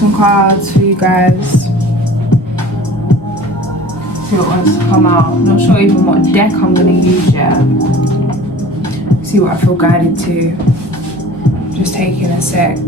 some cards for you guys. See what wants to come out. Not sure even what deck I'm going to use yet. See what I feel guided to. Just taking a sec.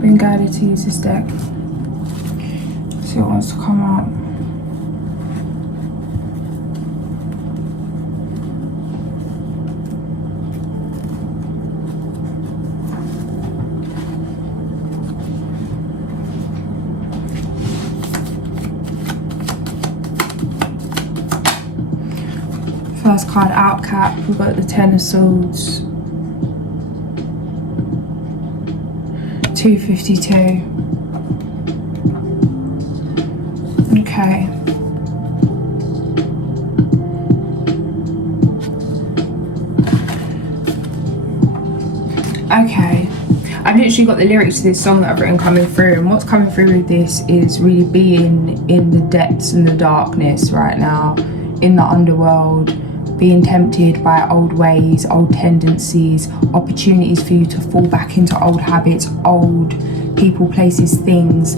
Been guided to use this deck. See what wants to come out. First card out, Cap. We've got the Ten of Swords. 252. Okay. Okay. I've literally got the lyrics to this song that I've written coming through, and what's coming through with this is really being in the depths and the darkness right now, in the underworld, being tempted by old ways, old tendencies, opportunities for you to fall back into old habits, old people, places, things,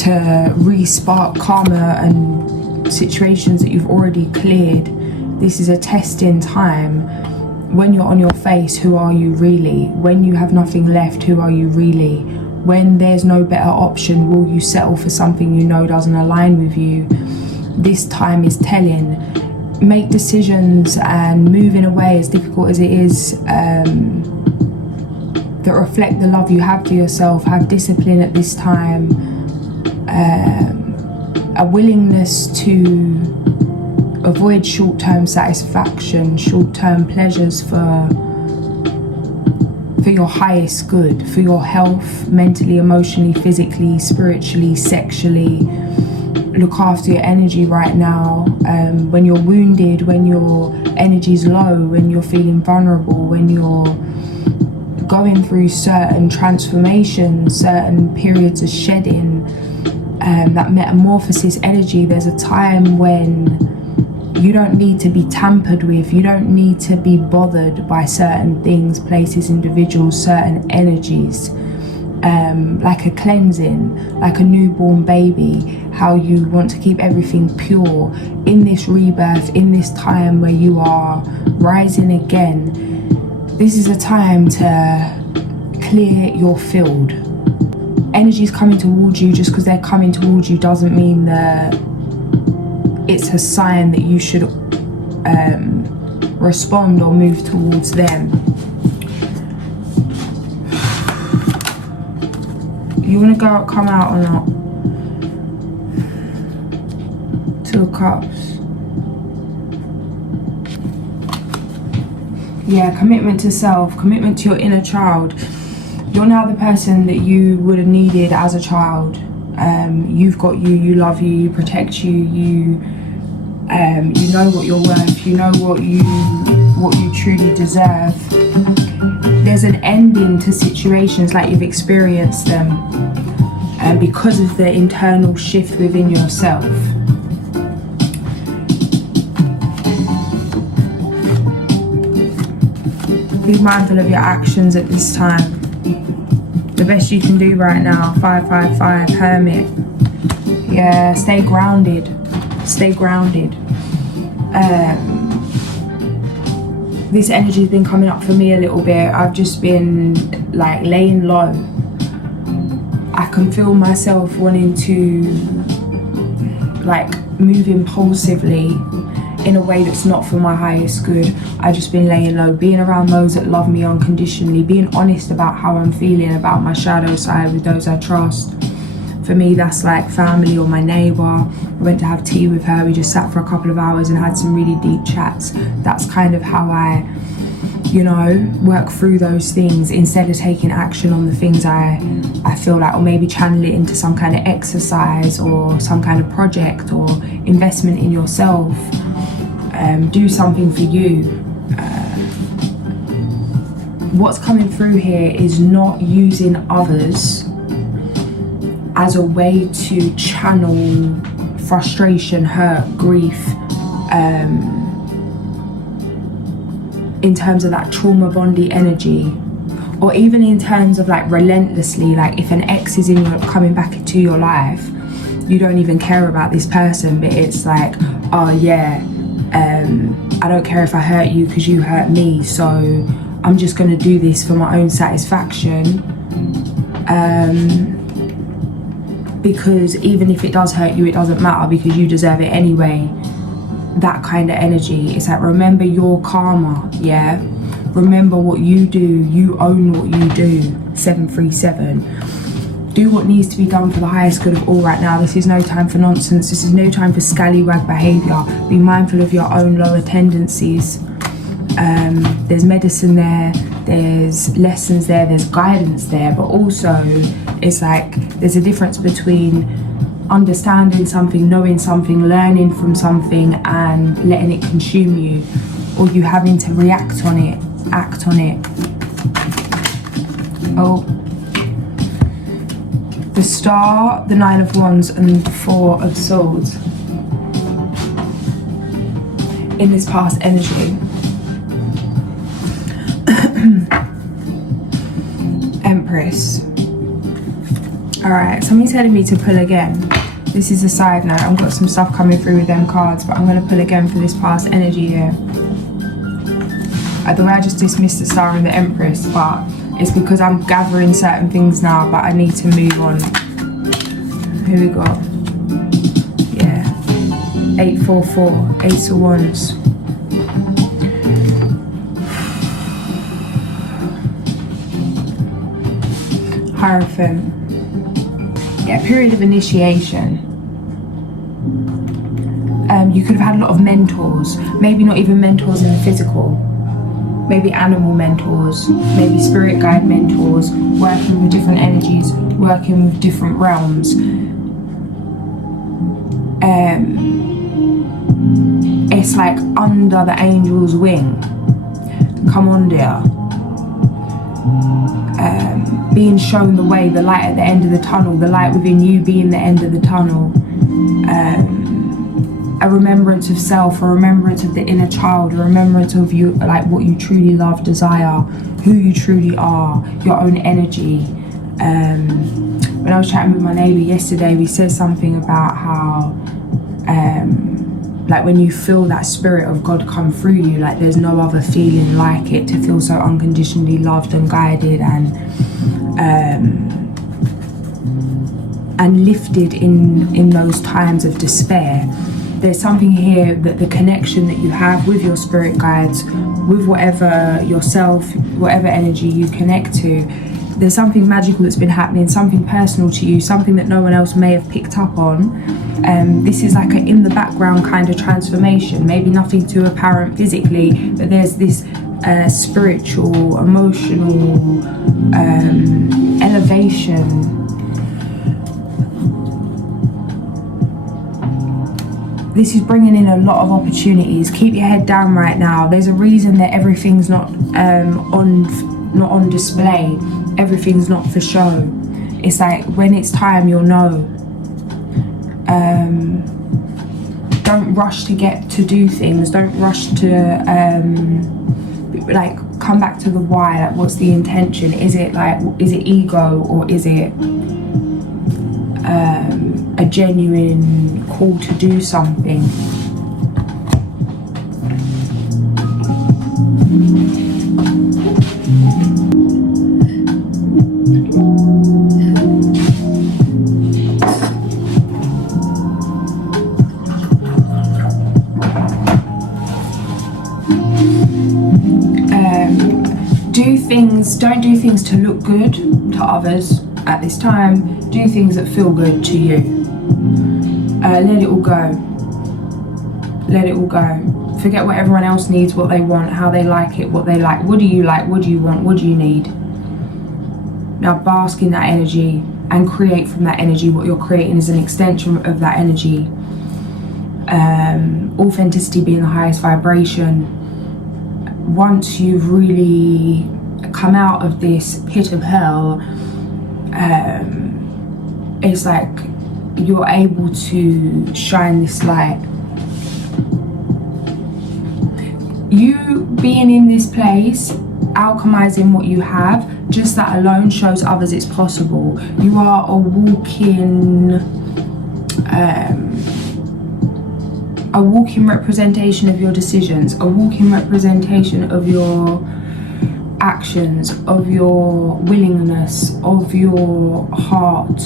to re-spark karma and situations that you've already cleared. This is a testing time. When you're on your face, who are you really? When you have nothing left, who are you really? When there's no better option, will you settle for something you know doesn't align with you? This time is telling. Make decisions and move in a way, as difficult as it is, that reflect the love you have for yourself. Have discipline at this time, a willingness to avoid short-term satisfaction, short-term pleasures for your highest good, for your health, mentally, emotionally, physically, spiritually, sexually. Look after your energy right now. When you're wounded, when your energy's low, when you're feeling vulnerable, when you're going through certain transformations, certain periods of shedding, that metamorphosis energy, there's a time when you don't need to be tampered with. You don't need to be bothered by certain things, places, individuals, certain energies. Like a cleansing, like a newborn baby, how you want to keep everything pure in this rebirth, in this time where you are rising again. This is a time to clear your field. Energies coming towards you. Just because they're coming towards you doesn't mean that it's a sign that you should respond or move towards them. You want to go come out or not? Two of Cups. Yeah, commitment to self, commitment to your inner child. You're now the person that you would have needed as a child. You've got you, you love you, you protect you, you know what you're worth, you know what you truly deserve. There's an ending to situations like you've experienced them, and because of the internal shift within yourself. Be mindful of your actions at this time. The best you can do right now. 555 Hermit. Yeah, stay grounded. Stay grounded. This energy's been coming up for me a little bit. I've just been like laying low. I can feel myself wanting to like move impulsively in a way that's not for my highest good. I've just been laying low, being around those that love me unconditionally, being honest about how I'm feeling, about my shadow side with those I trust, For me, that's like family or my neighbour. I went to have tea with her. We just sat for a couple of hours and had some really deep chats. That's kind of how I, you know, work through those things instead of taking action on the things I feel like, or maybe channel it into some kind of exercise or some kind of project or investment in yourself. Do something for you. What's coming through here is not using others as a way to channel frustration, hurt, grief, in terms of that trauma bondy energy, or even in terms of like relentlessly, like if an ex is coming back into your life, you don't even care about this person, but it's like, oh yeah, I don't care if I hurt you because you hurt me, so I'm just going to do this for my own satisfaction, because even if it does hurt you, it doesn't matter because you deserve it anyway. That kind of energy. It's like, remember your karma, yeah? Remember what you do. You own what you do. 737. Do what needs to be done for the highest good of all right now. This is no time for nonsense. This is no time for scallywag behaviour. Be mindful of your own lower tendencies. There's medicine there, there's lessons there, there's guidance there, but also it's like there's a difference between understanding something, knowing something, learning from something and letting it consume you, or you having to react on it, act on it. Oh, the Star, the Nine of Wands and the Four of Swords in this past energy. Empress. Alright, somebody's telling me to pull again. This is a side note. I've got some stuff coming through with them cards, but I'm going to pull again for this past energy here. The way I just dismissed the Star and the Empress, but it's because I'm gathering certain things now, but I need to move on. Who we got? Yeah. 844, Ace of Wands. Hierophant. Yeah, period of initiation. You could have had a lot of mentors, maybe not even mentors in the physical, maybe animal mentors, maybe spirit guide mentors, working with different energies, working with different realms. It's like under the angel's wing. Come on, dear. Being shown the way, the light at the end of the tunnel, the light within you being the end of the tunnel. A remembrance of self, a remembrance of the inner child, a remembrance of you, like what you truly love, desire, who you truly are, your own energy. When I was chatting with my neighbour yesterday, we said something about how like when you feel that spirit of God come through you, like there's no other feeling like it, to feel so unconditionally loved and guided and lifted in those times of despair. There's something here that the connection that you have with your spirit guides, with whatever yourself, whatever energy you connect to, there's something magical that's been happening, something personal to you, something that no one else may have picked up on. This is like an in the background kind of transformation, maybe nothing too apparent physically, but there's this spiritual, emotional elevation. This is bringing in a lot of opportunities. Keep your head down right now. There's a reason that everything's not on display. Everything's not for show. It's like when it's time, you'll know. Don't rush to get to do things. Don't rush to like come back to the why. Like, what's the intention? Is it ego, or is it a genuine call to do something? Don't do things to look good to others. at this time. Do things that feel good to you. Let it all go. Let it all go. Forget what everyone else needs, what they want, how they like it, what they like. What do you like? What do you want? What do you need? Now bask in that energy and create from that energy. What you're creating is an extension of that energy. Authenticity being the highest vibration. Once you've really come out of this pit of hell, it's like you're able to shine this light. You being in this place, alchemizing what you have, just that alone shows others it's possible. You are a walking representation of your decisions, a walking representation of your actions, of your willingness, of your heart.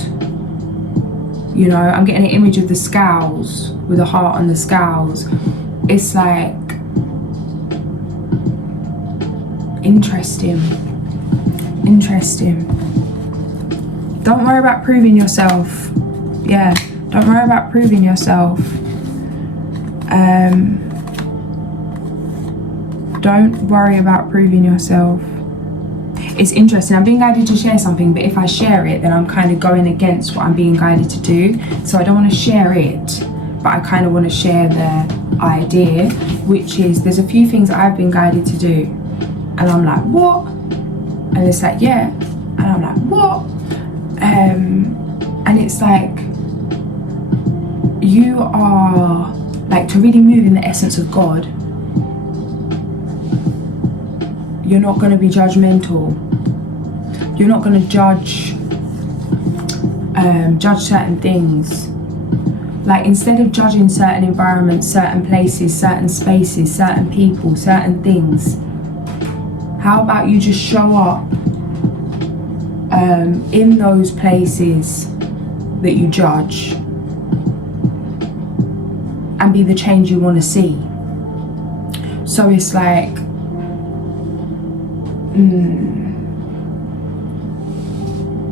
You know, I'm getting an image of the scales, with a heart on the scales. It's like interesting. Don't worry about proving yourself. Yeah, don't worry about proving yourself. Don't worry about proving yourself. It's interesting, I'm being guided to share something, but if I share it, then I'm kind of going against what I'm being guided to do. So I don't want to share it, but I kind of want to share the idea, which is there's a few things I've been guided to do. And I'm like, what? And it's like, yeah. And I'm like, what? And it's like, you are, like, to really move in the essence of God, you're not going to be judgmental. You're not going to judge certain things. Like, instead of judging certain environments, certain places, certain spaces, certain people, certain things, how about you just show up in those places that you judge and be the change you want to see? So it's like,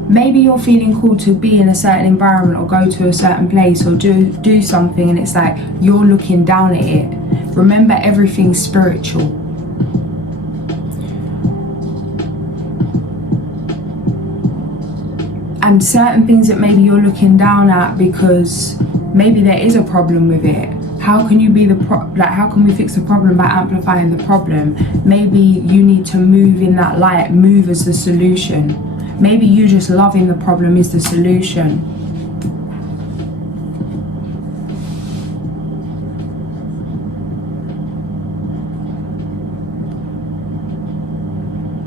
maybe you're feeling called to be in a certain environment or go to a certain place or do something, and it's like you're looking down at it. Remember, everything's spiritual. And certain things that maybe you're looking down at because maybe there is a problem with it. How can you be how can we fix the problem by amplifying the problem? Maybe you need to move in that light, move as the solution. Maybe you just loving the problem is the solution.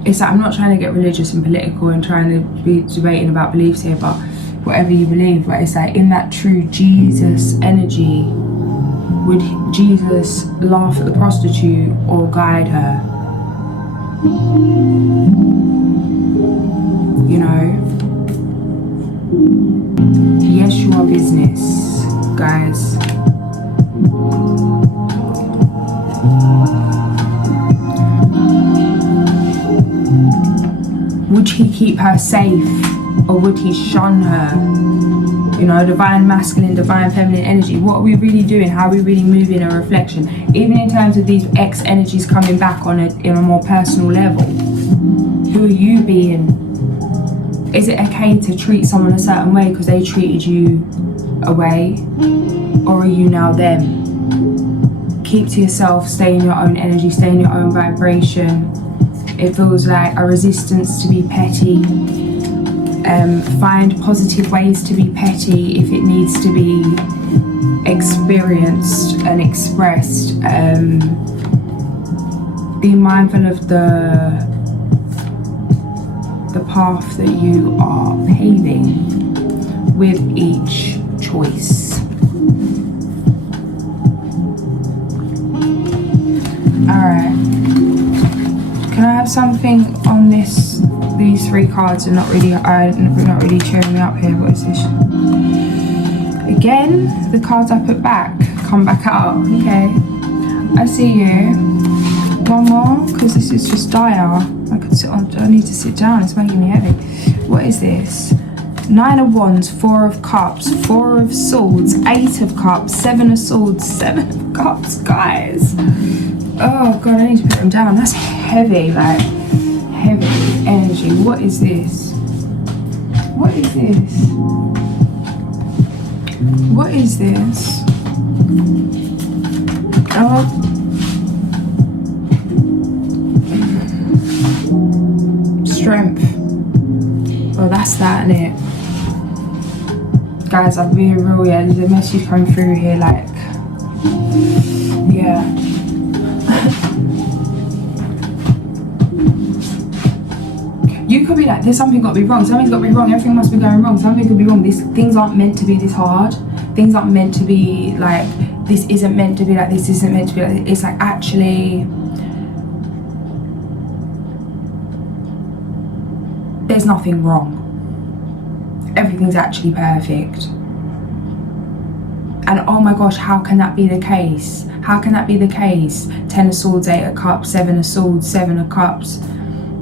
It's like, I'm not trying to get religious and political and trying to be debating about beliefs here, but whatever you believe, but it's like, in that true Jesus energy, would Jesus laugh at the prostitute or guide her? You know? Yes, you are business, guys. Would he keep her safe, or would he shun her? You know, divine masculine, divine feminine energy. What are we really doing? How are we really moving a reflection? Even in terms of these X energies coming back on in a more personal level. Who are you being? Is it okay to treat someone a certain way because they treated you a way? Or are you now them? Keep to yourself, stay in your own energy, stay in your own vibration. It feels like a resistance to be petty. Find positive ways to be petty if it needs to be experienced and expressed. Be mindful of the path that you are paving with each choice. Alright. Can I have something on these three cards are not really cheering me up here. What is this? Again, the cards I put back come back up. Okay, I see you. One more, because this is just dire. I need to sit down, it's making me heavy. What is this? Nine of Wands, Four of Cups, Four of Swords, Eight of Cups, Seven of Swords, Seven of Cups, guys. Oh God, I need to put them down. That's heavy, like heavy energy. What is this? What is this? What is this? Oh. Strength. Well, that's that, innit? Guys, I'm being real, yeah. There's a message coming through here, like, yeah. You could be like, there's something got to be wrong. Something's got to be wrong. Everything must be going wrong. Something could be wrong. Things aren't meant to be this hard. Things aren't meant to be like, this isn't meant to be like, this isn't meant to be like, it's like, actually, there's nothing wrong. Everything's actually perfect. And oh my gosh, how can that be the case? How can that be the case? 10 of Swords, 8 of Cups, 7 of Swords, 7 of Cups.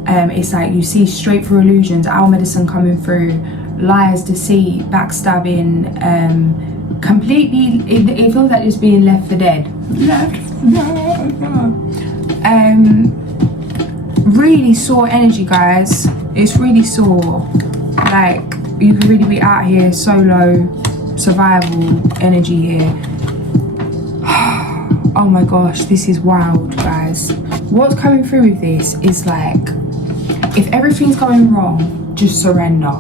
It's like you see straight through illusions, owl medicine coming through, lies, deceit, backstabbing, completely, it feels like it's being left for dead. Really sore energy, guys. It's really sore. Like, you could really be out here solo, survival energy here. Oh my gosh, this is wild, guys. What's coming through with this is like, if everything's going wrong, just surrender.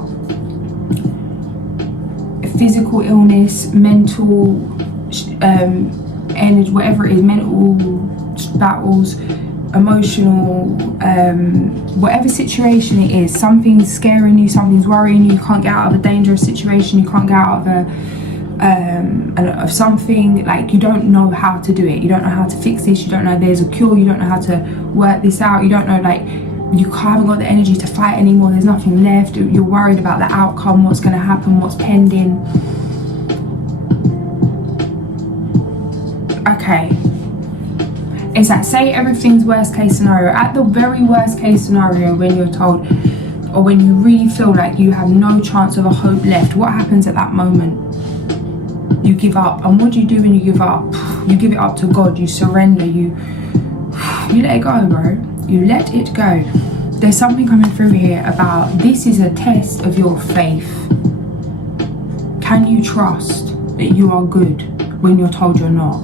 Physical illness, mental energy, whatever it is, mental battles, emotional, whatever situation it is, something's scaring you, something's worrying you, you can't get out of a dangerous situation, you can't get out of something, like you don't know how to do it, you don't know how to fix this, you don't know there's a cure, you don't know how to work this out, you don't know, like, you haven't got the energy to fight anymore, there's nothing left, you're worried about the outcome, what's going to happen, what's pending. Okay, it's like, say everything's worst case scenario. At the very worst case scenario, when you're told, or when you really feel like you have no chance of a hope left, what happens at that moment? You give up. And what do you do when you give up? You give it up to God, you surrender, you let it go, bro. You let it go. There's something coming through here about, this is a test of your faith. Can you trust that you are good when you're told you're not?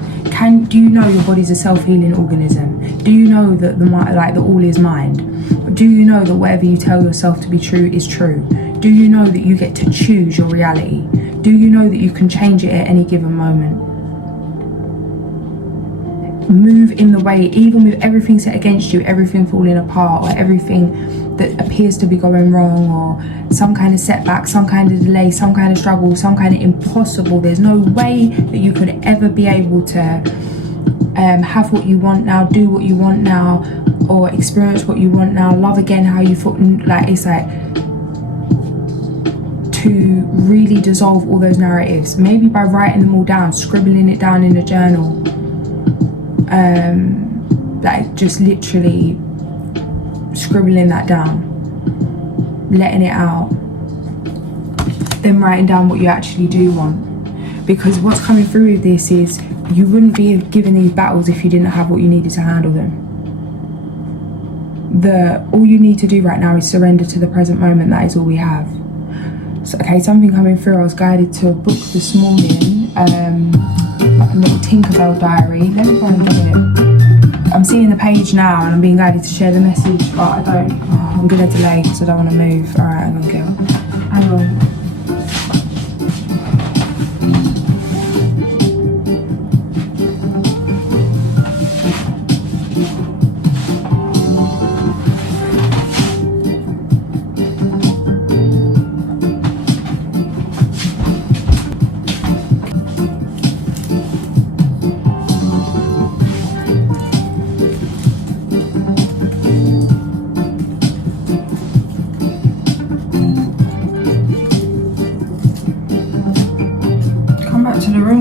Do you know your body's a self-healing organism? Do you know that the all is mind? Do you know that whatever you tell yourself to be true is true? Do you know that you get to choose your reality? Do you know that you can change it at any given moment? Move in the way, even with everything set against you, everything falling apart, or everything that appears to be going wrong, or some kind of setback, some kind of delay, some kind of struggle, some kind of impossible. There's no way that you could ever be able to have what you want now, do what you want now, or experience what you want now, love again how you thought. Like, it's like, to really dissolve all those narratives, maybe by writing them all down, scribbling it down in a journal. Like, just literally scribbling that down, letting it out, then writing down what you actually do want. Because what's coming through with this is, you wouldn't be given these battles if you didn't have what you needed to handle them. All you need to do right now is surrender to the present moment. That is all we have. So, okay, something coming through. I was guided to a book this morning, like a little Tinkerbell diary. Let me find it. I'm seeing the page now and I'm being guided to share the message, but I don't. Oh, I'm gonna delay because I don't want to move. All right, I'm gonna go. Hang on.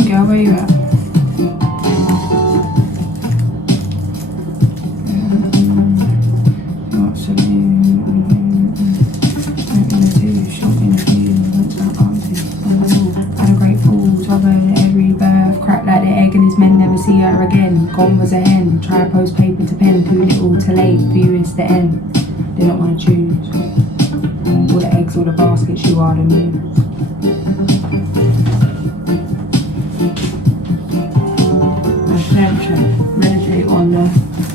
Girl, where you at? What's the name? Shopping. see her again. Gone was a hen. Try post paper to pen. Too little, too late. For you it's the end. Did not want to choose. All the eggs, all the baskets, you are the muse. Attention. Meditate on the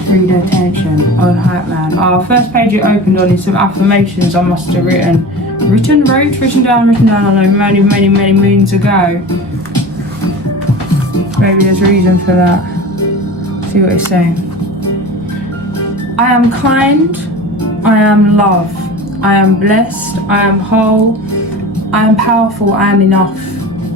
free the attention. On hype man. Oh, first page it opened on is some affirmations I must have written. Written down, I know, many moons ago. Maybe there's reason for that. See what it's saying. I am kind, I am love, I am blessed, I am whole, I am powerful, I am enough,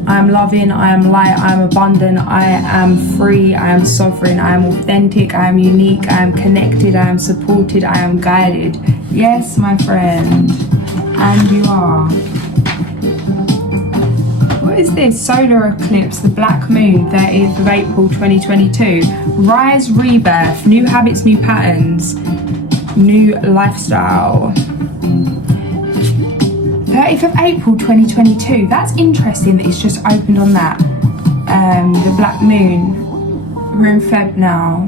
I am loving, I am light, I am abundant, I am free, I am sovereign, I am authentic, I am unique, I am connected, I am supported, I am guided. Yes, my friend. And you are. What is this? Solar eclipse, the black moon, 30th of April 2022. Rise, rebirth, new habits, new patterns, new lifestyle. 30th of April 2022. That's interesting that it's just opened on that. The black moon. We're in Feb now.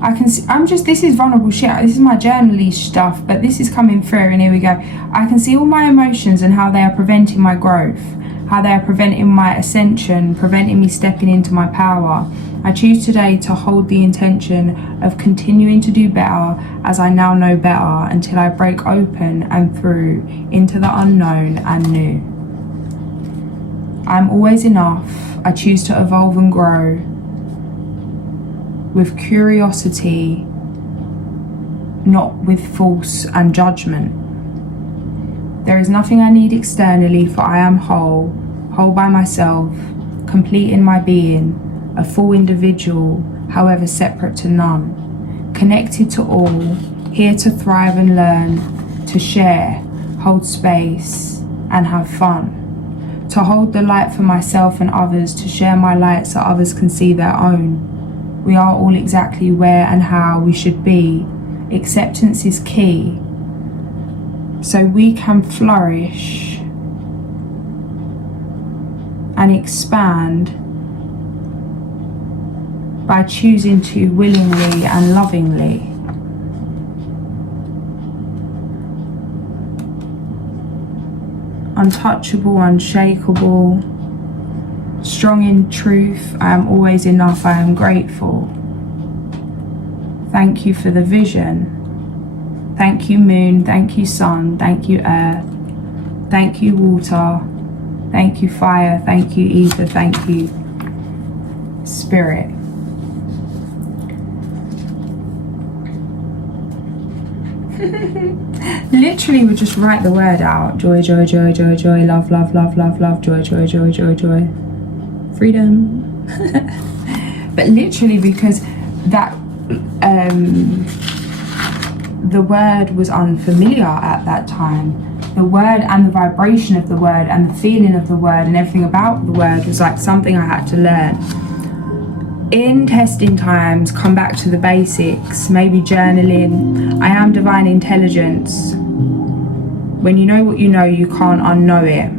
I can see, this is vulnerable shit. This is my journaly stuff, but this is coming through, and here we go. I can see all my emotions and how they are preventing my growth, how they are preventing my ascension, preventing me stepping into my power. I choose today to hold the intention of continuing to do better as I now know better until I break open and through into the unknown and new. I am always enough. I choose to evolve and grow with curiosity, not with force and judgment. There is nothing I need externally, for I am whole by myself, complete in my being, a full individual, however separate to none, connected to all, here to thrive and learn, to share, hold space, and have fun, to hold the light for myself and others, to share my light so others can see their own. We are all exactly where and how we should be. Acceptance is key, so we can flourish and expand by choosing to willingly and lovingly. Untouchable, unshakable, strong in truth, I am always enough, I am grateful. Thank you for the vision. Thank you, moon. Thank you, sun. Thank you, earth. Thank you, water. Thank you, fire. Thank you, ether. Thank you, spirit. Literally would just write the word out. Joy, joy, joy, joy, joy. Love, love, love, love, love. Joy, joy, joy, joy, joy. Freedom. But literally, because that the word was unfamiliar at that time. The word and the vibration of the word and the feeling of the word and everything about the word was like something I had to learn. In testing times, come back to the basics, maybe journaling. I am divine intelligence. When you know what you know, you can't unknow it.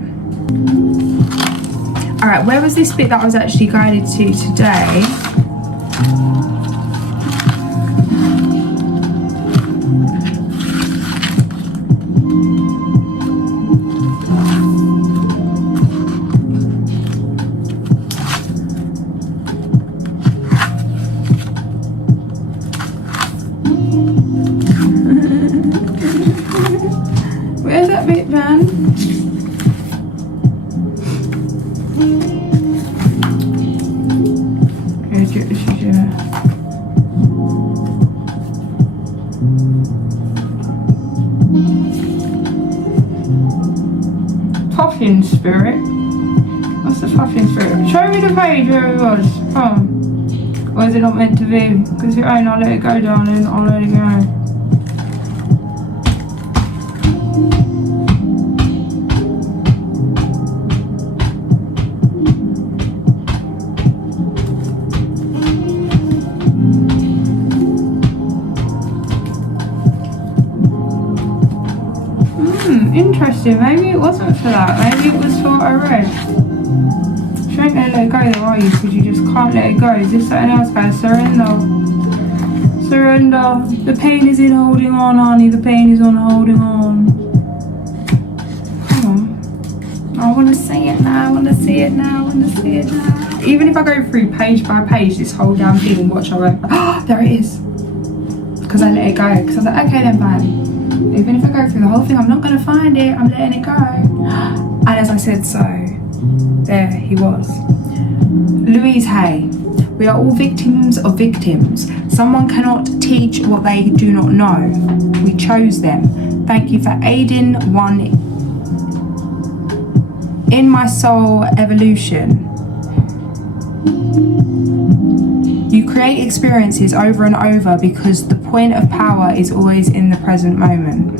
Alright, where was this bit that I was actually guided to today? Where's that bit, man? Puffin spirit. What's the puffin spirit? Show me the page where it was. Oh. Or is it not meant to be? Because if it ain't, I'll let it go, darling. I'll let it go. Interesting. Maybe it wasn't for that. Maybe it was for what I read. You ain't gonna let it go though, are you? Because you just can't let it go. Is this something else, guys? Surrender. Surrender. The pain is in holding on, honey. The pain is on holding on. Come on. I want to see it now. I want to see it now. I want to see it now. Even if I go through page by page, this whole damn thing, watch, I won't. Oh, there it is. Because I let it go. Because I was like, okay then, fine. Even if I go through the whole thing, I'm not going to find it. I'm letting it go. And as I said so, there he was. Louise Hay. We are all victims of victims. Someone cannot teach what they do not know. We chose them. Thank you for aiding one in my soul evolution. You create experiences over and over because the point of power is always in the present moment.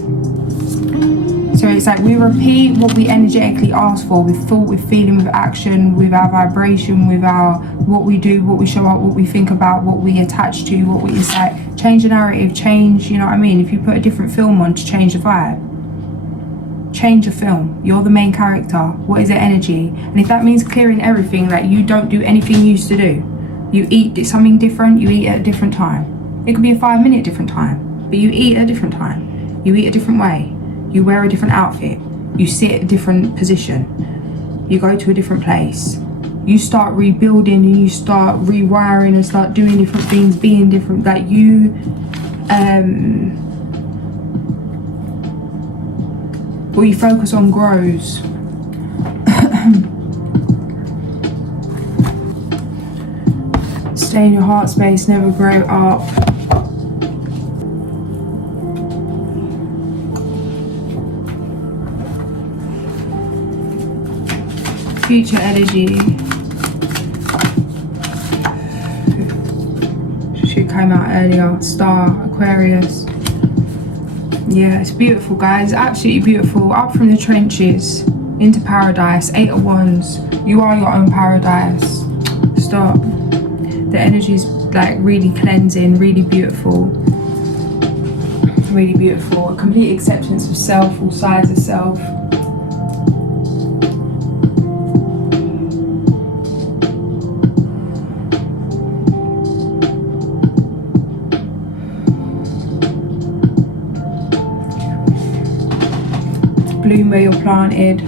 So it's like we repeat what we energetically ask for, with thought, with feeling, with action, with our vibration, with our what we do, what we show up, what we think about, what we attach to, what we decide. Change the narrative, change, you know what I mean? If you put a different film on to change the vibe, change a film. You're the main character. What is the energy? And if that means clearing everything, like you don't do anything you used to do, you eat something different, you eat at a different time. It could be a 5-minute different time, but you eat at a different time. You eat a different way. You wear a different outfit. You sit at a different position. You go to a different place. You start rebuilding and you start rewiring and start doing different things, being different. That you, what you focus on grows. Stay in your heart space, never grow up. Future energy should come out earlier. Star, Aquarius. Yeah, it's beautiful, guys. Absolutely beautiful. Up from the trenches into paradise. 8 of Wands. You are your own paradise. Stop. The energy is like really cleansing, really beautiful. Really beautiful. A complete acceptance of self, all sides of self. Bloom where you're planted.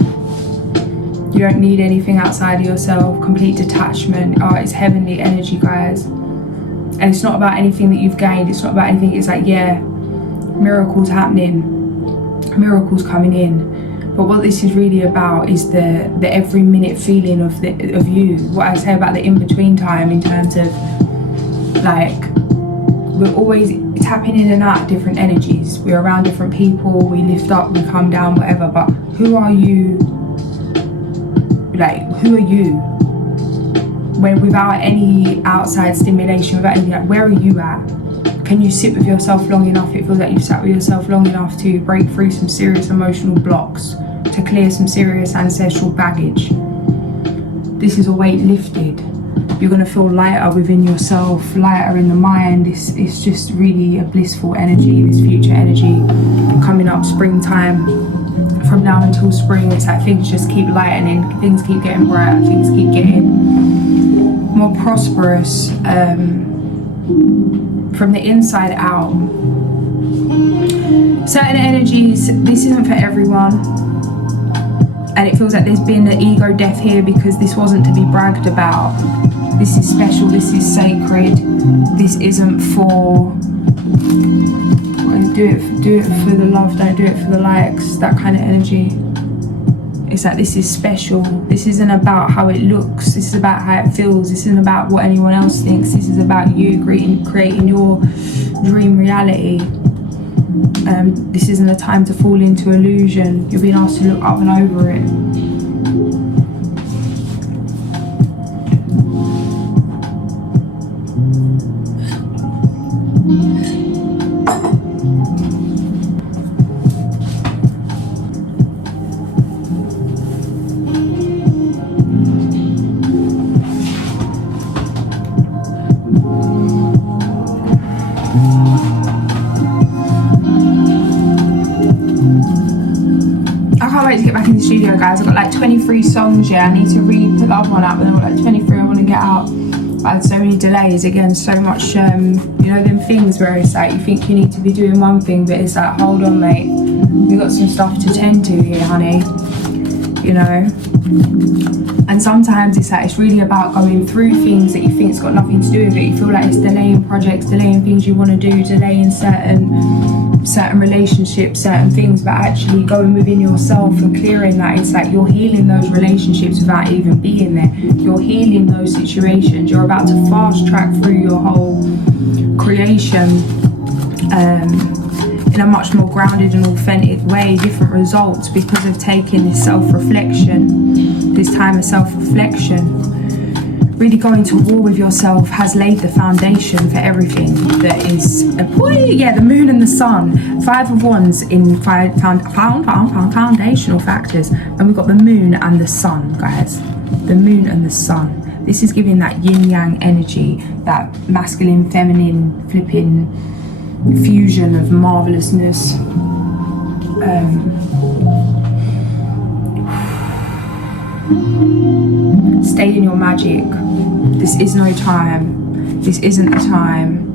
You don't need anything outside of yourself. Complete detachment. Oh, it's heavenly energy, guys. And it's not about anything that you've gained. It's not about anything. It's like, yeah, miracles happening, miracles coming in. But what this is really about is the every minute feeling of you. What I say about the in-between time, in terms of like, we're always tapping in and out different energies. We're around different people. We lift up, we come down, whatever. But who are you? Like, who are you? When without any outside stimulation, without anything, like, where are you at? Can you sit with yourself long enough? It feels like you've sat with yourself long enough to break through some serious emotional blocks, to clear some serious ancestral baggage. This is a weight lifted. You're going to feel lighter within yourself, lighter in the mind. It's just really a blissful energy, this future energy. Coming up springtime. From now until spring, it's like things just keep lightening, things keep getting brighter, things keep getting more prosperous from the inside out. Certain energies, this isn't for everyone, and it feels like there's been an ego death here because this wasn't to be bragged about. This is special, this is sacred, this isn't for do it for the love, don't do it for the likes, that kind of energy. It's like, this is special. This isn't about how it looks. This is about how it feels. This isn't about what anyone else thinks. This is about you creating your dream reality. This isn't a time to fall into illusion. You're being asked to look up and over it. the studio, guys. I've got like 23 songs, yeah. I need to put the other one out, but then I've got like 23 I want to get out. I had so many delays, again, so much, you know, them things where it's like you think you need to be doing one thing, but it's like, hold on, mate, we got some stuff to tend to here, honey, you know. And sometimes it's like, it's really about going through things that you think's got nothing to do with it. You feel like it's delaying projects, delaying things you want to do, delaying certain relationships, certain things, but actually going within yourself and clearing that. It's like you're healing those relationships without even being there. You're healing those situations. You're about to fast track through your whole creation in a much more grounded and authentic way, different results, because of taking this self-reflection, this time of self-reflection. Really going to war with yourself has laid the foundation for everything that is, the moon and the sun. 5 of Wands in foundational factors, and we've got the moon and the sun, guys. The moon and the sun. This is giving that yin-yang energy, that masculine, feminine, flipping fusion of marvelousness. Stay in your magic. This is no time. This isn't the time.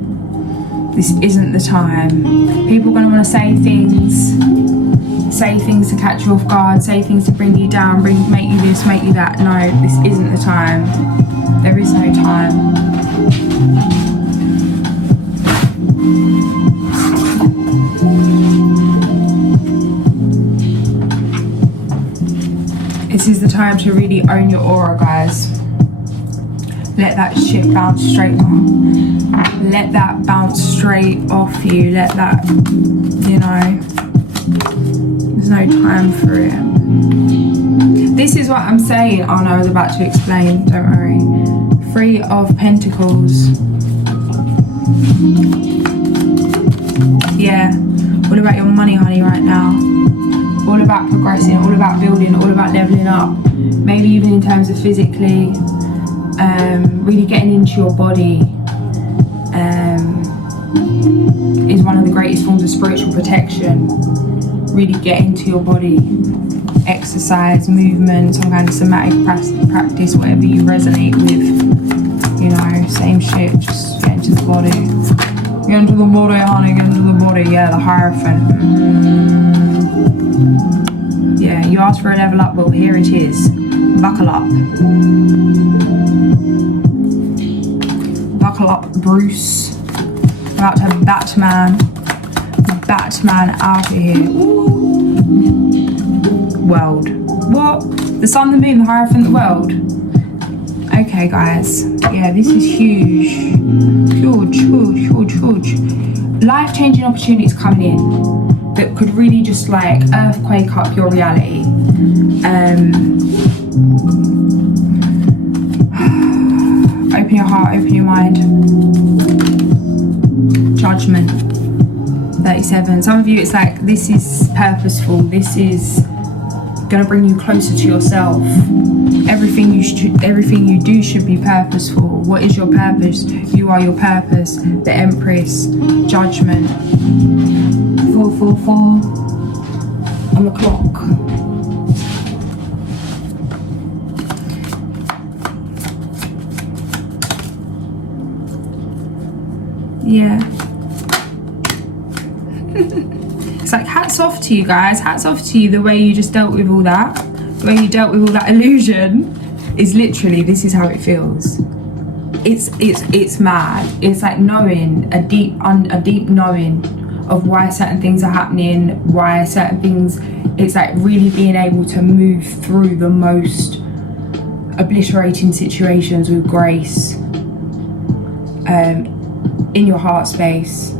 This isn't the time. People are going to want to say things to catch you off guard, say things to bring you down, make you this, make you that. No, this isn't the time. There is no time. This is the time to really own your aura, guys. Let that shit bounce straight off. Let that bounce straight off you. Let that, you know, there's no time for it. This is what I'm saying. Oh no, I was about to explain, don't worry. 3 of Pentacles. Yeah, all about your money, honey, right now. All about progressing, all about building, all about leveling up. Maybe even in terms of physically, really getting into your body is one of the greatest forms of spiritual protection. Really get into your body. Exercise, movement, some kind of somatic practice, whatever you resonate with. You know, same shit, just get into the body. Get into the body, honey, get into the body. Yeah, the Hierophant. Yeah, you asked for a level up, well, here it is. Buckle up. Buckle up, Bruce. About to Batman out of here. Ooh. World. What? The sun, the moon, the Hierophant, the world. Okay, guys. Yeah, this is huge. Huge. Life-changing opportunities coming in that could really just like earthquake up your reality. Open your heart, open your mind. Judgment. 37. Some of you, it's like, this is purposeful. This is going to bring you closer to yourself. Everything you do should be purposeful. What is your purpose? You are your purpose. The Empress. Judgment. 444 on the clock. Yeah. It's like, hats off to you guys. Hats off to you, the way you just dealt with all that. The way you dealt with all that illusion is literally, this is how it feels. It's mad. It's like knowing, a deep knowing of why certain things are happening, why certain things, it's like really being able to move through the most obliterating situations with grace, in your heart space.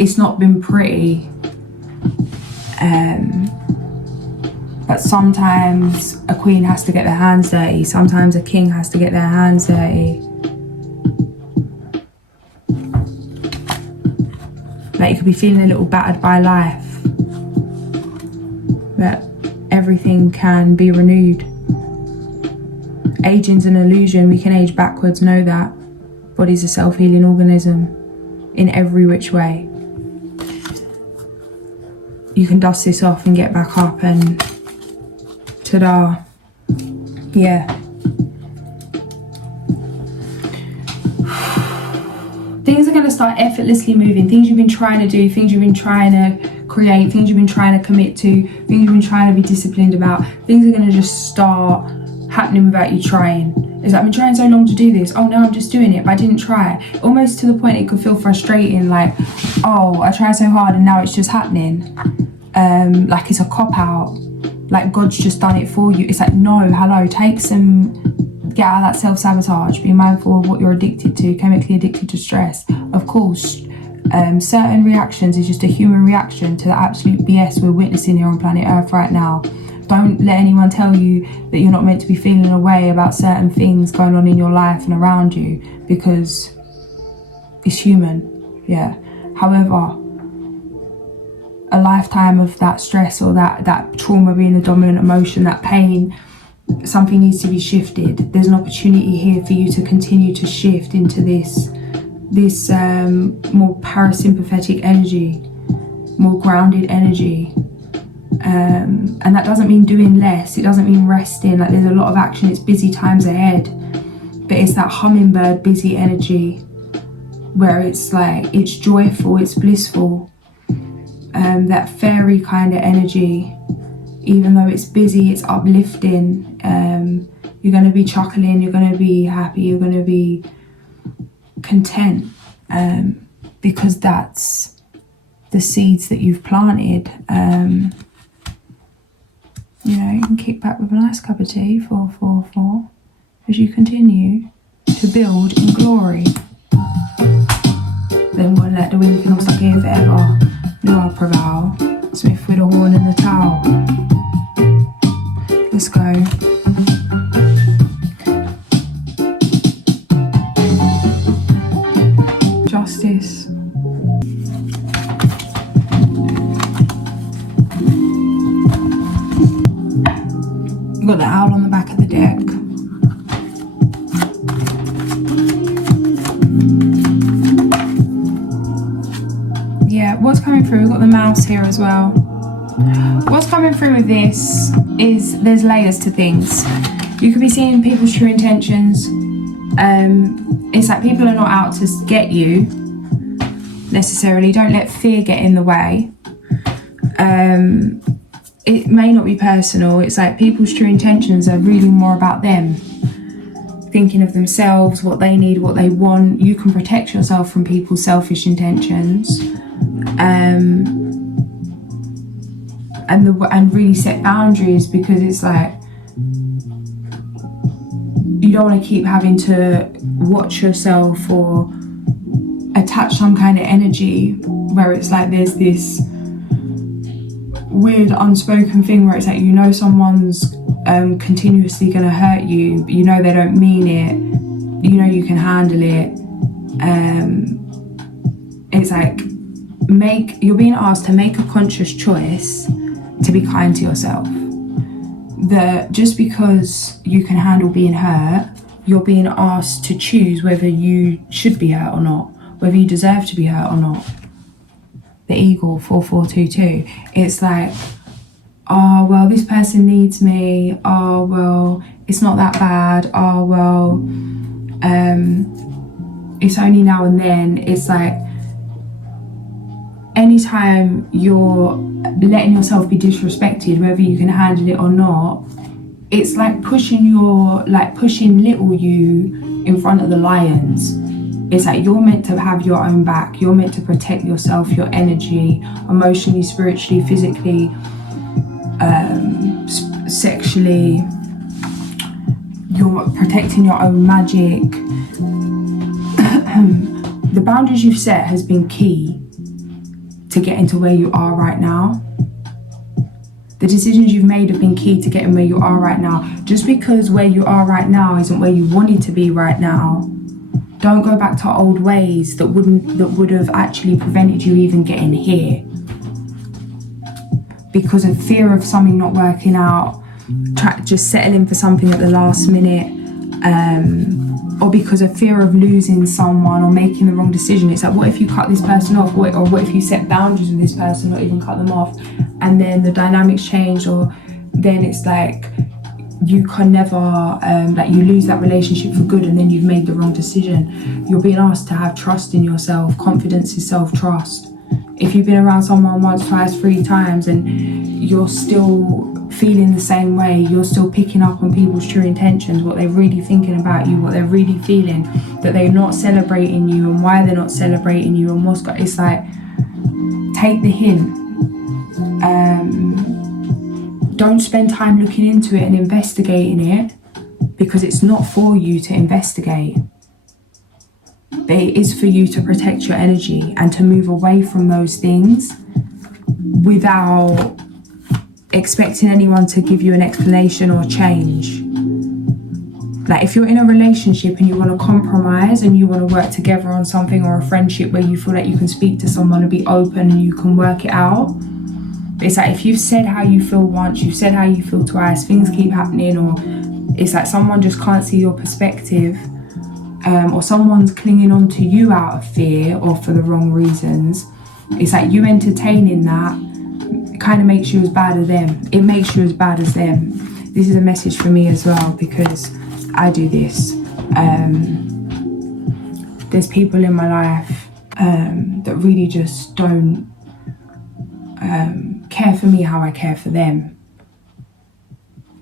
It's not been pretty, but sometimes a queen has to get their hands dirty, sometimes a king has to get their hands dirty. Like, you could be feeling a little battered by life, but everything can be renewed. Aging's an illusion. We can age backwards, know that. Body's a self-healing organism in every which way. you can dust this off and get back up and ta-da. Yeah. Things are going to start effortlessly moving. Things you've been trying to do, things you've been trying to create, things you've been trying to commit to, things you've been trying to be disciplined about, things are going to just start happening without you trying. It's like, I've been trying so long to do this. Oh, now I'm just doing it, but I didn't try. Almost to the point it could feel frustrating, like, oh, I tried so hard and now it's just happening. Like it's a cop-out. Like God's just done it for you. It's like, no, hello, get out of that self-sabotage. Be mindful of what you're addicted to, chemically addicted to stress. Of course, certain reactions is just a human reaction to the absolute BS we're witnessing here on planet Earth right now. Don't let anyone tell you that you're not meant to be feeling a way about certain things going on in your life and around you, because it's human, yeah. However, a lifetime of that stress or that trauma being the dominant emotion, that pain, something needs to be shifted. There's an opportunity here for you to continue to shift into this more parasympathetic energy, more grounded energy. And that doesn't mean doing less, it doesn't mean resting, like there's a lot of action, it's busy times ahead, but it's that hummingbird busy energy where it's like, it's joyful, it's blissful, that fairy kind of energy. Even though it's busy, it's uplifting. You're going to be chuckling, you're going to be happy, you're going to be content, because that's the seeds that you've planted. You know, you can kick back with a nice cup of tea, 444, as you continue to build in glory. Then we'll let the wind come stuck here forever. No, I'll prevail. Smith with a horn and the towel. Let's go. Justice. Got the owl on the back of the deck. Yeah, what's coming through? We've got the mouse here as well. What's coming through with this is there's layers to things. You could be seeing people's true intentions. It's like people are not out to get you necessarily. Don't let fear get in the way. It may not be personal. It's like people's true intentions are really more about them, thinking of themselves, what they need, what they want. You can protect yourself from people's selfish intentions, and really set boundaries, because it's like you don't want to keep having to watch yourself or attach some kind of energy where it's like there's this weird unspoken thing where it's like, you know, someone's continuously going to hurt you, you know they don't mean it, you know you can handle it. It's like you're being asked to make a conscious choice to be kind to yourself. That just because you can handle being hurt, you're being asked to choose whether you should be hurt or not, whether you deserve to be hurt or not. The Eagle 4422. It's like, oh well, this person needs me. Oh well, it's not that bad. Oh well, it's only now and then. It's like anytime you're letting yourself be disrespected, whether you can handle it or not, it's like pushing little you in front of the lions. It's like you're meant to have your own back. You're meant to protect yourself, your energy, emotionally, spiritually, physically, sexually. You're protecting your own magic. The boundaries you've set has been key to getting to where you are right now. The decisions you've made have been key to getting where you are right now. Just because where you are right now isn't where you wanted to be right now, don't go back to old ways that would have actually prevented you even getting here. Because of fear of something not working out, just settling for something at the last minute, or because of fear of losing someone or making the wrong decision. It's like, what if you cut this person off, or what if you set boundaries with this person, or even cut them off, and then the dynamics change, or then it's like you can never, like you lose that relationship for good, and then you've made the wrong decision. You're being asked to have trust in yourself. Confidence is self-trust. If you've been around someone once, twice, 3 times, and you're still feeling the same way, you're still picking up on people's true intentions, what they're really thinking about you, what they're really feeling, that they're not celebrating you and why they're not celebrating you, and what's got, it's like, take the hint. Don't spend time looking into it and investigating it, because it's not for you to investigate. It is for you to protect your energy and to move away from those things without expecting anyone to give you an explanation or change. Like, if you're in a relationship and you want to compromise and you want to work together on something, or a friendship where you feel like you can speak to someone and be open and you can work it out, it's like, if you've said how you feel once, you've said how you feel twice, things keep happening, or it's like someone just can't see your perspective, or someone's clinging on to you out of fear or for the wrong reasons, it's like you entertaining that, it kind of makes you as bad as them. It makes you as bad as them. This is a message for me as well, because I do this. There's people in my life that really just don't care for me how I care for them.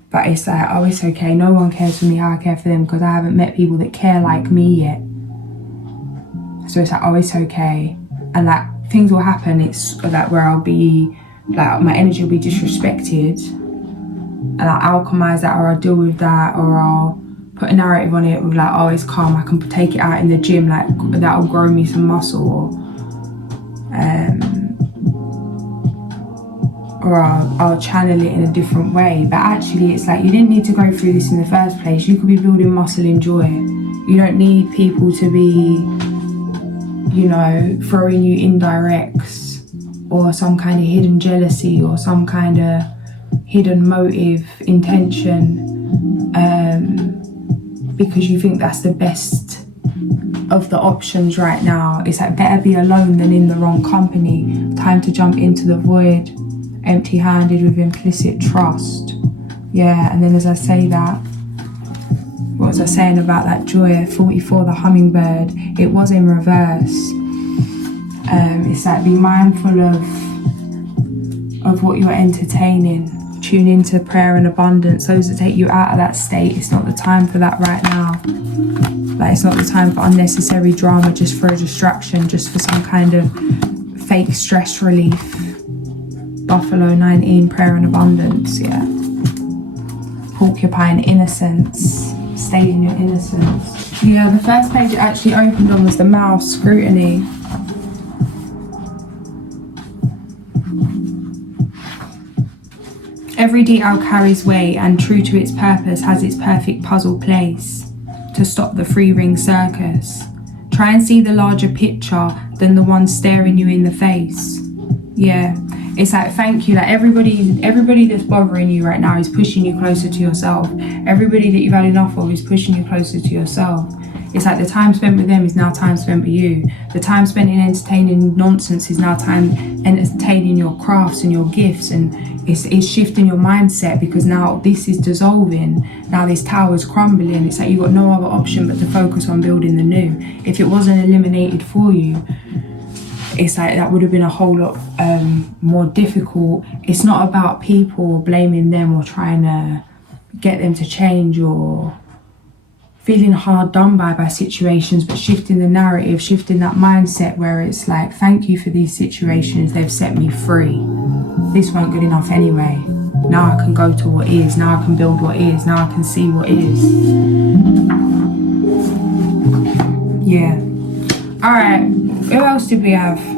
But it's like, oh, it's okay, no one cares for me how I care for them, because I haven't met people that care like me yet. So it's like, oh, it's okay. And like, things will happen, it's like where I'll be, like my energy will be disrespected, and I'll alchemize that, or I'll deal with that, or I'll put a narrative on it with like, oh, it's calm, I can take it out in the gym, like that'll grow me some muscle, or I'll channel it in a different way. But actually, it's like, you didn't need to go through this in the first place. You could be building muscle in joy. You don't need people to be, you know, throwing you indirects, or some kind of hidden jealousy, or some kind of hidden motive, intention, because you think that's the best of the options right now. It's like, better be alone than in the wrong company. Time to jump into the void, empty-handed with implicit trust. Yeah, and then as I say that, what was I saying about that joy? 44, the hummingbird, it was in reverse. It's like, be mindful of what you're entertaining. Tune into prayer and abundance. Those that take you out of that state, it's not the time for that right now. Like, it's not the time for unnecessary drama, just for a distraction, just for some kind of fake stress relief. Buffalo 19, prayer and abundance, yeah. Porcupine, innocence. Stay in your innocence. Yeah, the first page it actually opened on was the mouse, scrutiny. Every detail carries weight, and true to its purpose has its perfect puzzle place to stop the free-ring circus. Try and see the larger picture than the one staring you in the face. Yeah, it's like, thank you. Like, everybody that's bothering you right now is pushing you closer to yourself. Everybody that you've had enough of is pushing you closer to yourself. It's like, the time spent with them is now time spent with you. The time spent in entertaining nonsense is now time entertaining your crafts and your gifts, and it's shifting your mindset, because now this is dissolving. Now this tower's crumbling. It's like, you've got no other option but to focus on building the new. If it wasn't eliminated for you, it's like, that would have been a whole lot more difficult. It's not about people blaming them or trying to get them to change, or feeling hard done by situations, but shifting the narrative, shifting that mindset where it's like, thank you for these situations, they've set me free. This weren't good enough anyway. Now I can go to what is, now I can build what is, now I can see what is. Yeah. Alright, who else did we have? The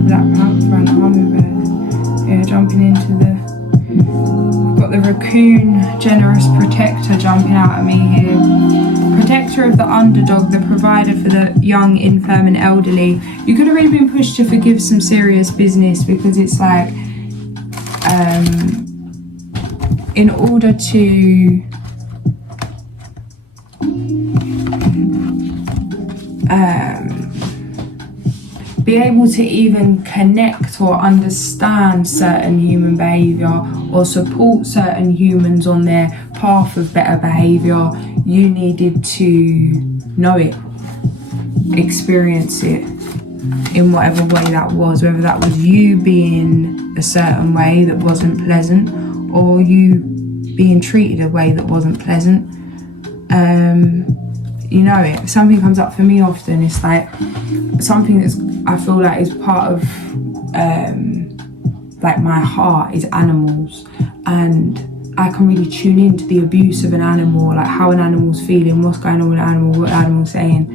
Black Panther and the hummingbird. Yeah, jumping into the... Got the raccoon, generous protector, jumping out at me here. Protector of the underdog, the provider for the young, infirm and elderly. You could have really been pushed to forgive some serious business, because it's like, in order to be able to even connect or understand certain human behaviour or support certain humans on their path of better behaviour, you needed to know it, experience it in whatever way that was, whether that was you being a certain way that wasn't pleasant or you being treated a way that wasn't pleasant. You know, it something comes up for me often. It's like something that's, I feel like, is part of like my heart is animals, and I can really tune into the abuse of an animal, like how an animal's feeling, what's going on with an animal, what the animal's saying,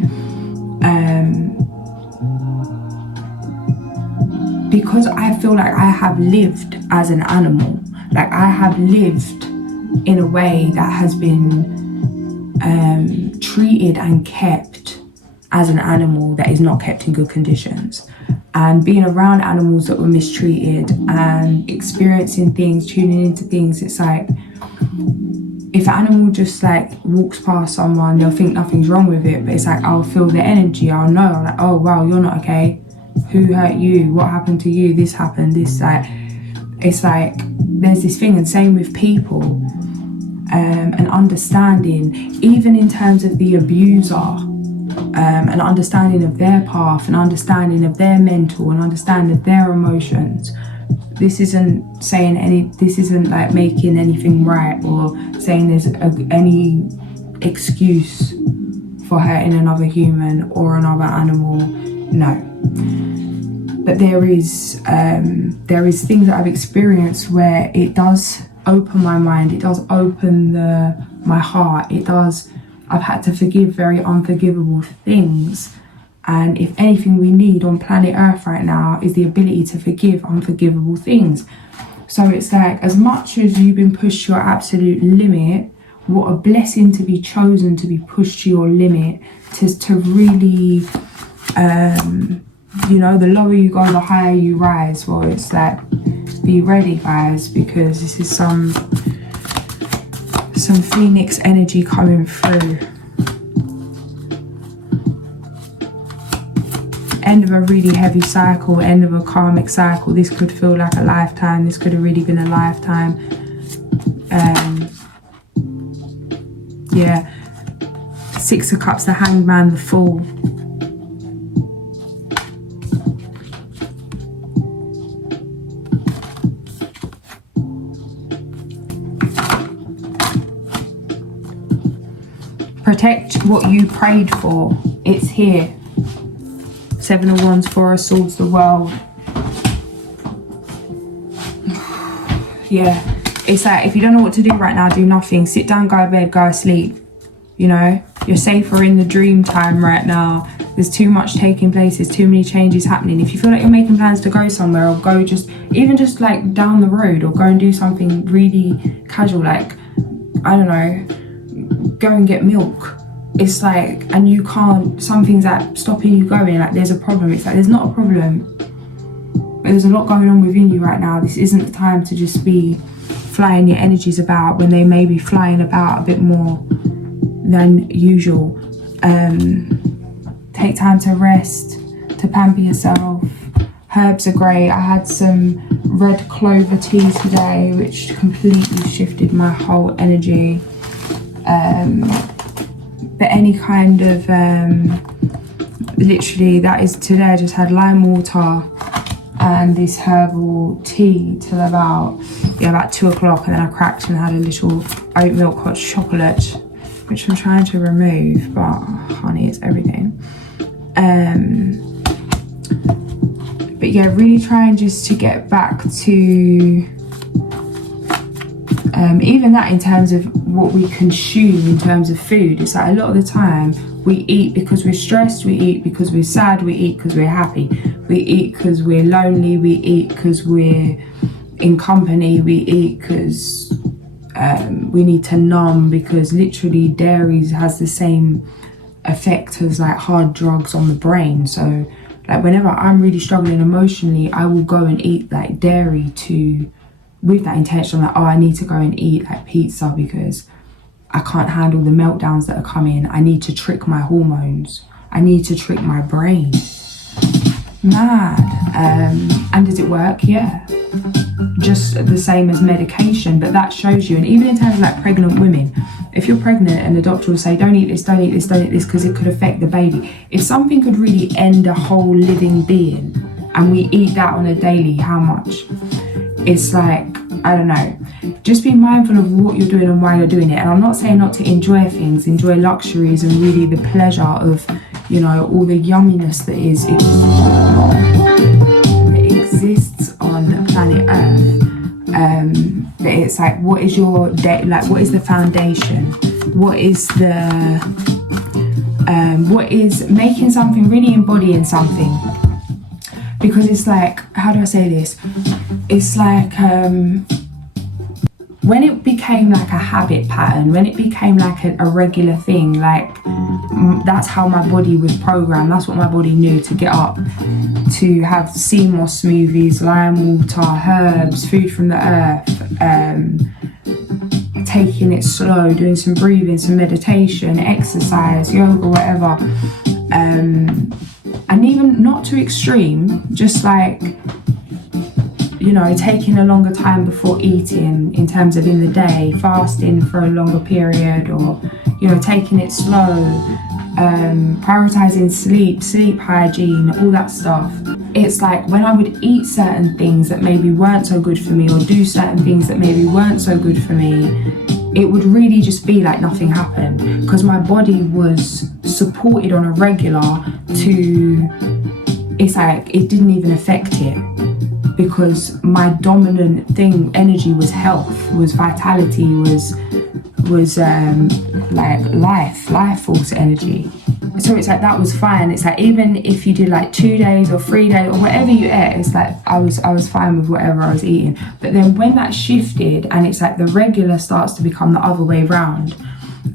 because I feel like I have lived as an animal. Like I have lived in a way that has been treated and kept as an animal that is not kept in good conditions, and being around animals that were mistreated and experiencing things, tuning into things. It's like if an animal just like walks past someone, they'll think nothing's wrong with it, but it's like I'll feel the energy, I'll know, like, oh wow, you're not okay, who hurt you, what happened to you, this happened, this, like, it's like there's this thing. And same with people, and understanding, even in terms of the abuser, an understanding of their path, an understanding of their mental, an understanding of their emotions. This isn't saying this isn't like making anything right or saying there's any excuse for hurting another human or another animal. No. But there is things that I've experienced where it does open my mind, it does open my heart, I've had to forgive very unforgivable things. And if anything we need on planet Earth right now is the ability to forgive unforgivable things. So it's like, as much as you've been pushed to your absolute limit, what a blessing to be chosen to be pushed to your limit, to really, you know, the lower you go, the higher you rise. Well, it's like, be ready, guys, because this is some phoenix energy coming through. End of a really heavy cycle, end of a karmic cycle. This could feel like a lifetime. This could have really been a lifetime. Yeah. Six of Cups, the Hangman, the Fool. Protect what you prayed for. It's here. Seven of Wands, Four of Swords, the World. Yeah, it's like, if you don't know what to do right now, do nothing. Sit down, go to bed, go to sleep. You know, you're safer in the dream time right now. There's too much taking place. There's too many changes happening. If you feel like you're making plans to go somewhere, or go just like down the road, or go and do something really casual, like, I don't know, go and get milk. It's like, and you can't, something's like stopping you going, like there's a problem. It's like, there's not a problem, but there's a lot going on within you right now. This isn't the time to just be flying your energies about when they may be flying about a bit more than usual. Take time to rest, to pamper yourself. Herbs are great. I had some red clover tea today, which completely shifted my whole energy. But any kind of, literally, that is today. I just had lime water and this herbal tea till about 2 o'clock, and then I cracked and had a little oat milk hot chocolate, which I'm trying to remove, but honey, it's everything. But yeah, really trying just to get back to even that in terms of what we consume in terms of food. It's like, a lot of the time we eat because we're stressed, we eat because we're sad, we eat because we're happy, we eat because we're lonely, we eat because we're in company, we eat because we need to numb, because literally dairy has the same effect as like hard drugs on the brain. So like, whenever I'm really struggling emotionally, I will go and eat like dairy with that intention, like, oh, I need to go and eat like pizza because I can't handle the meltdowns that are coming. I need to trick my hormones. I need to trick my brain. Mad. And does it work? Yeah. Just the same as medication, but that shows you. And even in terms of like pregnant women, if you're pregnant and the doctor will say, don't eat this, don't eat this, don't eat this, because it could affect the baby. If something could really end a whole living being, and we eat that on a daily, how much? It's like, I don't know. Just be mindful of what you're doing and why you're doing it. And I'm not saying not to enjoy things, enjoy luxuries and really the pleasure of, you know, all the yumminess that exists on planet Earth. But it's like, what is your day? Like, what is the foundation? What is making something, really embodying something? Because it's like, how do I say this? It's like, when it became like a habit pattern, when it became like a regular thing, like that's how my body was programmed. That's what my body knew, to get up, to have sea moss smoothies, lime water, herbs, food from the earth, taking it slow, doing some breathing, some meditation, exercise, yoga, whatever. And even not too extreme, just like, you know, taking a longer time before eating in terms of in the day, fasting for a longer period, or, you know, taking it slow, prioritizing sleep hygiene, all that stuff. It's like when I would eat certain things that maybe weren't so good for me, or do certain things that maybe weren't so good for me, it would really just be like nothing happened, because my body was supported on a regular to, it's like it didn't even affect it, because my dominant thing, energy, was health, was vitality, was like life force energy. So it's like that was fine. It's like even if you did like 2 days or 3 days or whatever you ate, it's like I was fine with whatever I was eating. But then when that shifted and it's like the regular starts to become the other way round,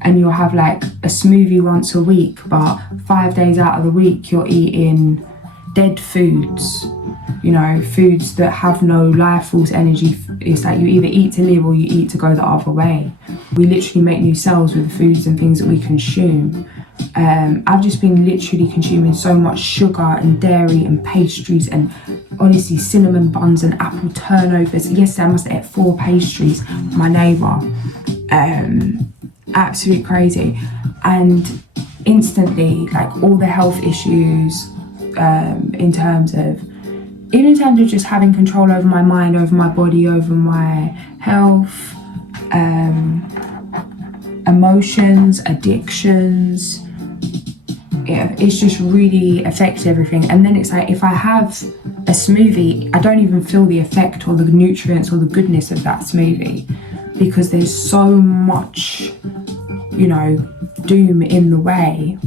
and you'll have like a smoothie once a week, but 5 days out of the week you're eating dead foods, you know, foods that have no life force energy. It's like you either eat to live or you eat to go the other way. We literally make new cells with the foods and things that we consume. I've just been literally consuming so much sugar and dairy and pastries and honestly cinnamon buns and apple turnovers. Yesterday I must have ate 4 pastries, my neighbour. Absolutely crazy. And instantly, like all the health issues, in terms of just having control over my mind, over my body, over my health, emotions, addictions. It's just really affects everything. And then it's like, if I have a smoothie, I don't even feel the effect or the nutrients or the goodness of that smoothie, because there's so much, you know, doom in the way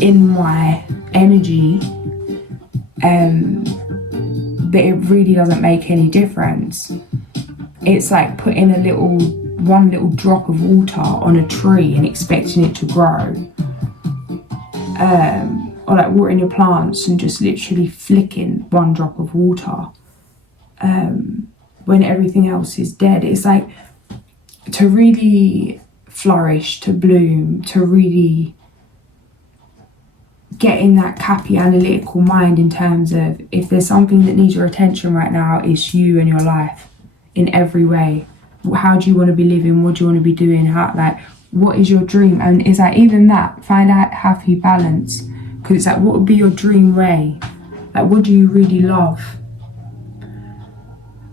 in my energy, that it really doesn't make any difference. It's like putting one little drop of water on a tree and expecting it to grow, or like watering your plants and just literally flicking one drop of water, when everything else is dead. It's like, to really flourish, to bloom, to really get in that cappy analytical mind in terms of, if there's something that needs your attention right now, it's you and your life in every way. How do you want to be living? What do you want to be doing? How, like, what is your dream? And it's like, even that, find out happy balance, because it's like, what would be your dream way? Like, what do you really love?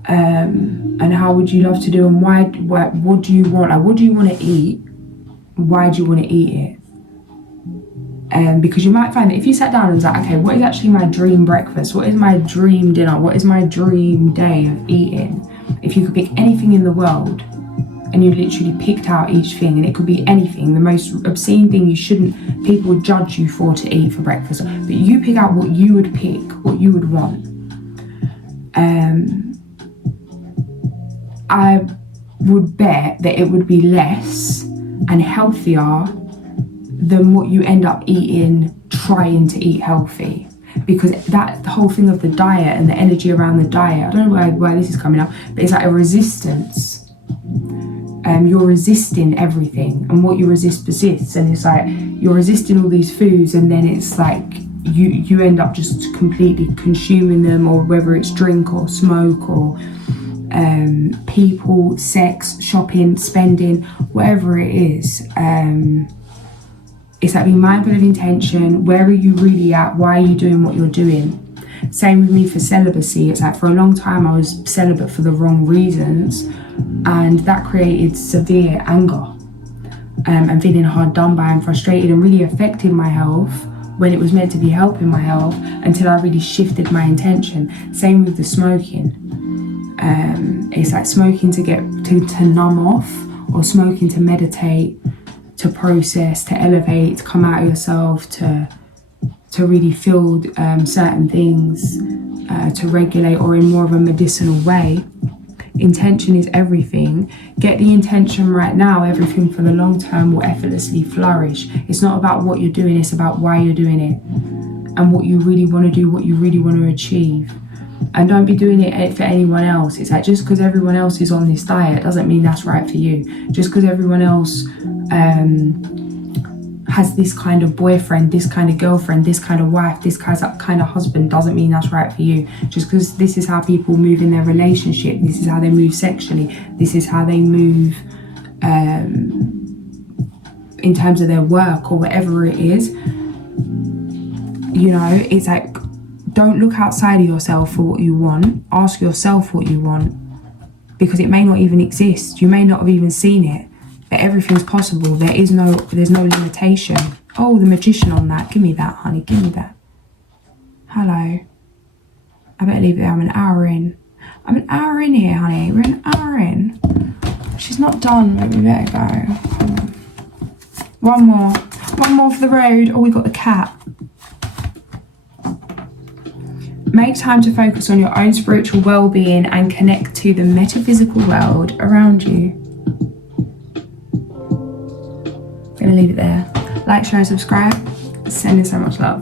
And how would you love to do, and why? What do you want? Like, what do you want to eat? Why do you want to eat it? Because you might find that if you sat down and was like, okay, what is actually my dream breakfast? What is my dream dinner? What is my dream day of eating? If you could pick anything in the world, and you literally picked out each thing, and it could be anything, the most obscene thing people would judge you for to eat for breakfast, but you pick out what you would pick, what you would want. I would bet that it would be less and healthier than what you end up eating trying to eat healthy, because that the whole thing of the diet and the energy around the diet, I don't know why this is coming up, but it's like a resistance you're resisting everything, and what you resist persists. And it's like you're resisting all these foods, and then it's like you end up just completely consuming them, or whether it's drink or smoke or people, sex, shopping, spending, whatever it is. It's like being mindful of intention. Where are you really at? Why are you doing what you're doing? Same with me for celibacy. It's like for a long time I was celibate for the wrong reasons, and that created severe anger and feeling hard done by and frustrated, and really affected my health when it was meant to be helping my health, until I really shifted my intention. Same with the smoking. It's like smoking to get to numb off, or smoking to meditate, to process, to elevate, to come out of yourself, to really feel certain things, to regulate, or in more of a medicinal way. Intention is everything. Get the intention right now, everything for the long term will effortlessly flourish. It's not about what you're doing, it's about why you're doing it, and what you really want to do, what you really want to achieve. And don't be doing it for anyone else. It's like, just because everyone else is on this diet doesn't mean that's right for you. Just because everyone else has this kind of boyfriend, this kind of girlfriend, this kind of wife, this kind of husband, doesn't mean that's right for you. Just because this is how people move in their relationship, this is how they move sexually, this is how they move in terms of their work or whatever it is. You know, it's like, don't look outside of yourself for what you want. Ask yourself what you want, because it may not even exist. You may not have even seen it, but everything's possible. There's no limitation. Oh, the magician on that. Give me that, honey. Give me that. Hello. I better leave it there. I'm an hour in. I'm an hour in here, honey. We're an hour in. She's not done, but we better go. One more. One more for the road. Oh, we got the cat. Make time to focus on your own spiritual well-being and connect to the metaphysical world around you. I'm gonna leave it there. Like, share, subscribe. Sending so much love.